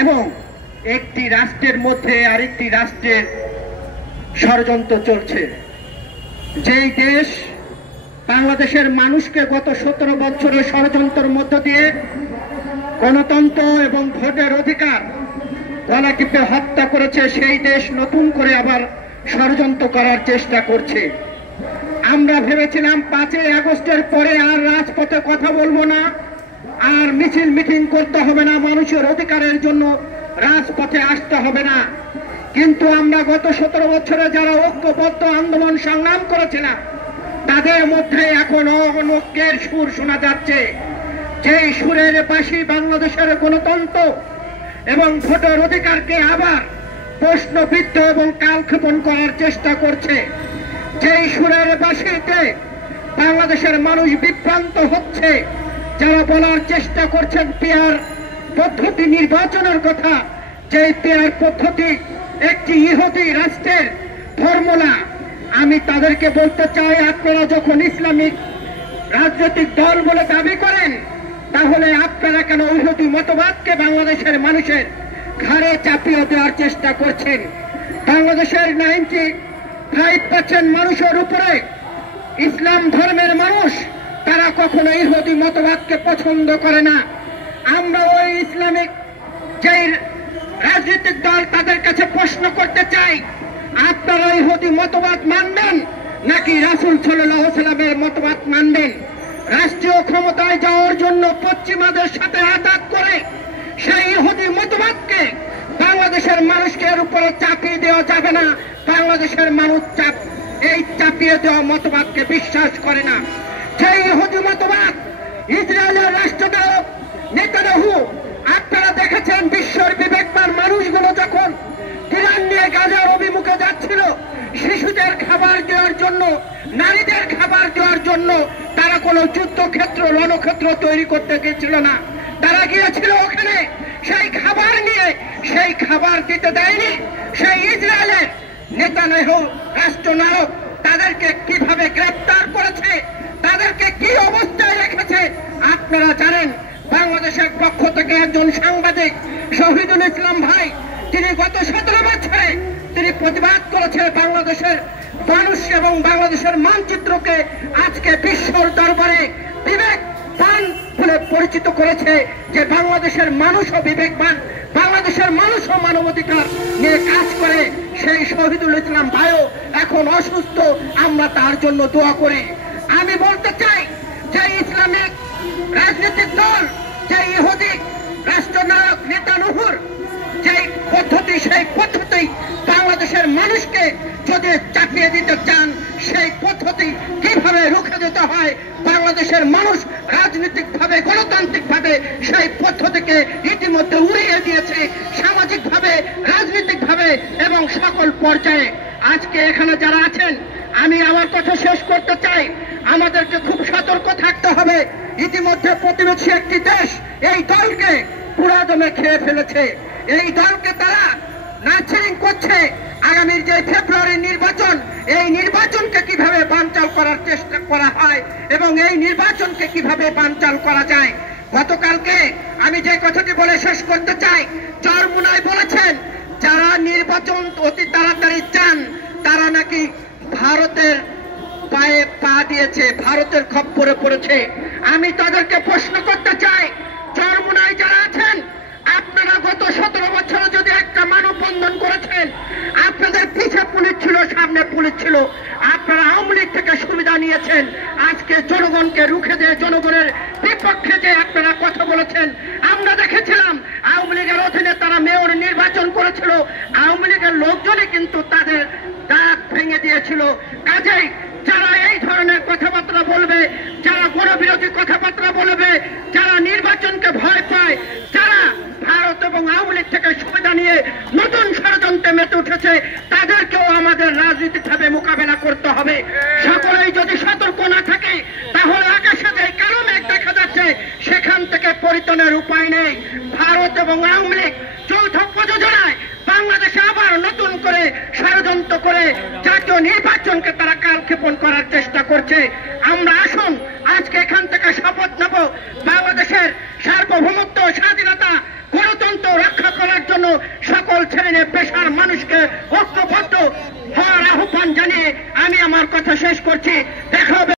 এবং একটি রাষ্ট্রের মধ্যে আরেকটি রাষ্ট্রের ষড়যন্ত্র চলছে। যেই দেশ বাংলাদেশের মানুষকে গত 17 বছরের ষড়যন্ত্রের মধ্য দিয়ে গণতন্ত্র এবং ভোটের অধিকার গলা টিপে হত্যা করেছে, সেই দেশ নতুন করে আবার ষড়যন্ত্র করার চেষ্টা করছে। আমরা ভেবেছিলাম 5ই আগস্টের পরে আর রাজপথে কথা বলবো না, আর মিছিল মিটিং করতে হবে না, মানুষের অধিকারের জন্য রাজপথে আসতে হবে না। কিন্তু আমরা গত 17 বছরে যারা ঐক্যবদ্ধ আন্দোলন সংগ্রাম করেছিলাম তাদের মধ্যে এখন অনৈক্যের সুর শোনা যাচ্ছে। যেই সুরের বাঁশি বাংলাদেশের গণতন্ত্র এবং ভোটের অধিকারকে আবার প্রশ্নবিদ্ধ এবং কালক্ষেপণ করার চেষ্টা করছে। যেই সুরের বাঁশিতে বাংলাদেশের মানুষ বিভ্রান্ত হচ্ছে, যারা বলার চেষ্টা করছেন পেয়ার পদ্ধতি নির্বাচনের কথা, যেই পেয়ার পদ্ধতি একটি ইহুদি রাষ্ট্রের ফর্মুলা। আমি তাদেরকে বলতে চাই, আপনারা যখন ইসলামিক রাজনৈতিক দল বলে দাবি করেন, তাহলে আপনারা কেন ইহুদি মতবাদকে বাংলাদেশের মানুষের ঘাড়ে চাপিয়ে দেওয়ার চেষ্টা করছেন? বাংলাদেশের 95% মানুষের উপরে ইসলাম ধর্মের মানুষ, তারা কখনো ইহুদি মতবাদকে পছন্দ করে না। আমরা ওই ইসলামিক যে রাজনৈতিক দল তাদের কাছে প্রশ্ন করতে চাই, আপনারা ইহুদি মতবাদ মানবেন নাকি রাসূল সাল্লাল্লাহু আলাইহি ওয়াসাল্লামের মতবাদ মানবেন? রাষ্ট্রীয় ক্ষমতায় যাওয়ার জন্য পশ্চিমাদের সাথে আঘাত করে সেই ইহুদি মতবাদকে বাংলাদেশের মানুষকে এর উপরে চাপিয়ে দেওয়া যাবে না। বাংলাদেশের মানুষ এই চাপিয়ে দেওয়া মতবাদকে বিশ্বাস করে না। সেই ইহুদি মতবাদ ইসরায়েলের রাষ্ট্রনায়ক নেতানিয়াহু, আপনারা দেখেছেন বিশ্বের বিবেকবান মানুষগুলো যখন ইরান নিয়ে গাজার অভিমুখে যাচ্ছিল, শিশুদের খাবার দেওয়ার জন্য, নারীদের খাবার দেওয়ার জন্য তারা কোনো যুদ্ধক্ষেত্র রণক্ষেত্র তৈরি করতে গিয়েছিল না। তারা গিয়েছিল ওখানে সেই খাবার নিয়ে, সেই খাবার দিতে দেয়নি। সেই ইসরায়েলের নেতানিয়াহু রাষ্ট্রনায়ক তাদেরকে কিভাবে গ্রেফতার করেছে, তাদেরকে কি অবস্থায় রেখেছে আপনারা জানেন। বাংলাদেশের পক্ষ থেকে একজন সাংবাদিক শহীদুল ইসলাম ভাই, তিনি গত 17 বছরে তিনি প্রতিবাদ করেছে বাংলাদেশের মানুষ এবং বাংলাদেশের মানচিত্রকে আজকে বিশ্বর দরবারে বিবেকবান বলে পরিচিত করেছে, যে বাংলাদেশের মানুষও বিবেকবান, বাংলাদেশের মানুষও মানবাধিকার নিয়ে কাজ করে। সেই শহীদুল ইসলাম ভাইও এখন অসুস্থ, আমরা তার জন্য দোয়া করি। আমি বলতে চাই যে ইসলামিক রাজনৈতিক দল, যে ইহুদি রাষ্ট্রনায়ক নেতানিয়াহুর যে পদ্ধতি, সেই পদ্ধতি বাংলাদেশের মানুষকে যদি চাপিয়ে দিতে চান, সেই পদ্ধতি কিভাবে রুখে দিতে হয়, বাংলাদেশের মানুষ রাজনৈতিকভাবে গণতান্ত্রিকভাবে সেই পদ্ধতিকে ইতিমধ্যে উড়িয়ে দিয়েছে, সামাজিকভাবে, রাজনৈতিকভাবে এবং সকল পর্যায়ে। আজকে এখানে যারা আছেন, আমি আমার কথা শেষ করতে চাই, আমাদেরকে খুব সতর্ক থাকতে হবে। ইতিমধ্যে প্রতিবেশী একটি দেশ এই দলকে পুরাদমে খেয়ে ফেলেছে। এই দলকে তারা নার্চারিং করছে। আগামী যে ফেব্রুয়ারি নির্বাচন, এই নির্বাচনকে কিভাবে বানচাল করার চেষ্টা করা হয় এবং এই নির্বাচনকে কিভাবে বানচাল করা যায়। গতকালকে আমি যে কথাটি বলে শেষ করতে চাই, চরমুনায় বলেছেন যারা নির্বাচন অতি তাড়াতাড়ি চান তারা নাকি ভারতের পায়ে পা দিয়েছে, ভারতের খপ্পরে পড়েছে। আমি তাদেরকে প্রশ্ন করতে চাই, চরমুনায় যারা আছেন, আপনারা গত 17 বছরে যদি একটা মানববন্ধন করেছেন, আপনাদের পিছে পুলিশ ছিল, সামনে পুলিশ ছিল, আপনারা আওয়ামী লীগ থেকে সুবিধা নিয়েছেন। আজকে জনগণকে রুখে দিয়ে জনগণের বিপক্ষে যে আপনারা কথা বলেছেন, আমরা দেখেছিলাম আওয়ামী লীগের অধীনে তারা মেয়র নির্বাচন করেছিল, আওয়ামী লীগের লোকজনই কিন্তু তাদের দাঁত ভেঙে দিয়েছিল। কাজেই যারা এই ধরনের কথাবার্তা বলবে, যারা গণবিরোধী কথাবার্তা বলবে, যারা নির্বাচনকে ভয় পায়, যারা ভারত এবং আওয়ামী লীগ থেকে সুবিধা নিয়ে নতুন ষড়যন্ত্রে মেতে উঠেছে, তাদেরকেও আমাদের রাজনীতিকভাবে মোকাবেলা করতে হবে। সকলেই যদি সতর্ক না থাকে, তাহলে আকাশে যে কালো মেঘ দেখা যাচ্ছে সেখান থেকে পরিত্রাণের উপায় নেই। ভারত এবং আওয়ামী লীগ যৌথ প্রযোজনায় বাংলাদেশে আবার নতুন করে ষড়যন্ত্র করে জাতীয় নির্বাচনকে তারা কালক্ষেপণ করার চেষ্টা করছে। আমরা আসুন আজকে এখান থেকে শপথ নেব, বাংলাদেশের সার্বভৌমত্ব, স্বাধীনতা, গণতন্ত্র রক্ষা করার সকল শ্রেণী পেশার মানুষকে ঐক্যবদ্ধ হওয়ার আহ্বান জানিয়ে আমি আমার কথা শেষ করছি।